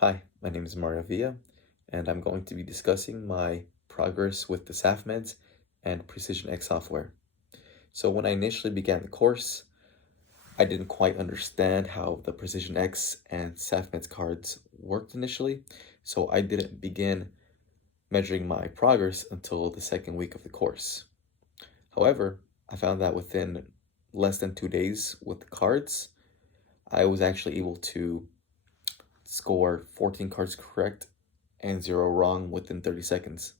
Hi, my name is Mario Villa, and I'm going to be discussing my progress with the SAFMEDS and Precision X software. So when I initially began the course, I didn't quite understand how the Precision X and SAFMEDS cards worked initially, so I didn't begin measuring my progress until the second week of the course. However, I found that within less than 2 days with the cards, I was actually able to score 14 cards correct and 0 wrong within 30 seconds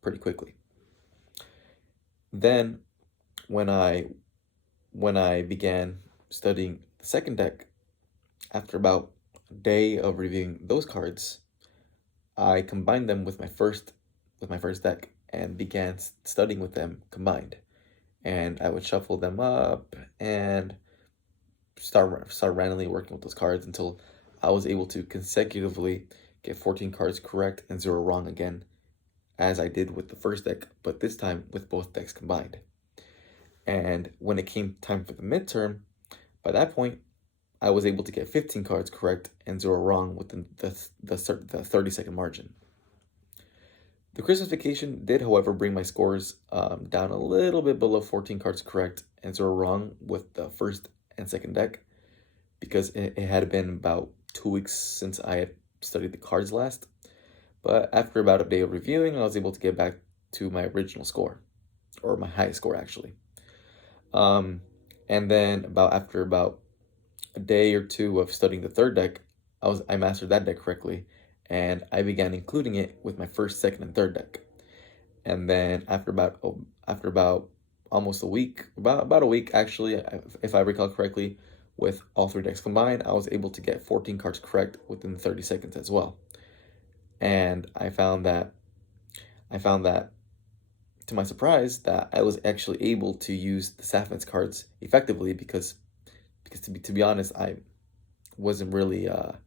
pretty quickly. Then when I began studying the second deck, after about a day of reviewing those cards, I combined them with my first deck and began studying with them combined. And I would shuffle them up and start randomly working with those cards until I was able to consecutively get 14 cards correct and 0 wrong again, as I did with the first deck, but this time with both decks combined. And when it came time for the midterm, by that point, I was able to get 15 cards correct and 0 wrong within the 30-second margin. The Christmas vacation did, however, bring my scores down a little bit below 14 cards correct and 0 wrong with the first and second deck, because it had been about 2 weeks since I had studied the cards last. But after about a day of reviewing, I was able to get back to my original score, or my highest score actually. And then after about a day or two of studying the third deck, I mastered that deck correctly, and I began including it with my first, second, and third deck. And then after about almost a week, about a week actually, if I recall correctly, with all three decks combined, I was able to get 14 cards correct within 30 seconds as well. And I found that to my surprise that I was actually able to use the SAFMEDS cards effectively, because to be honest, I wasn't really I'm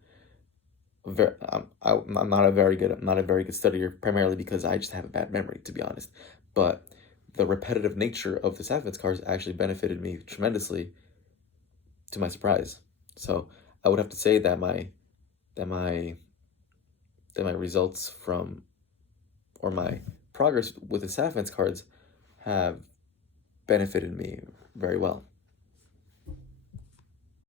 not a very good studier, primarily because I just have a bad memory, to be honest. But the repetitive nature of the SAFMEDS cards actually benefited me tremendously, to my surprise. So I would have to say that my results from, or my progress with the SAFMEDS cards, have benefited me very well.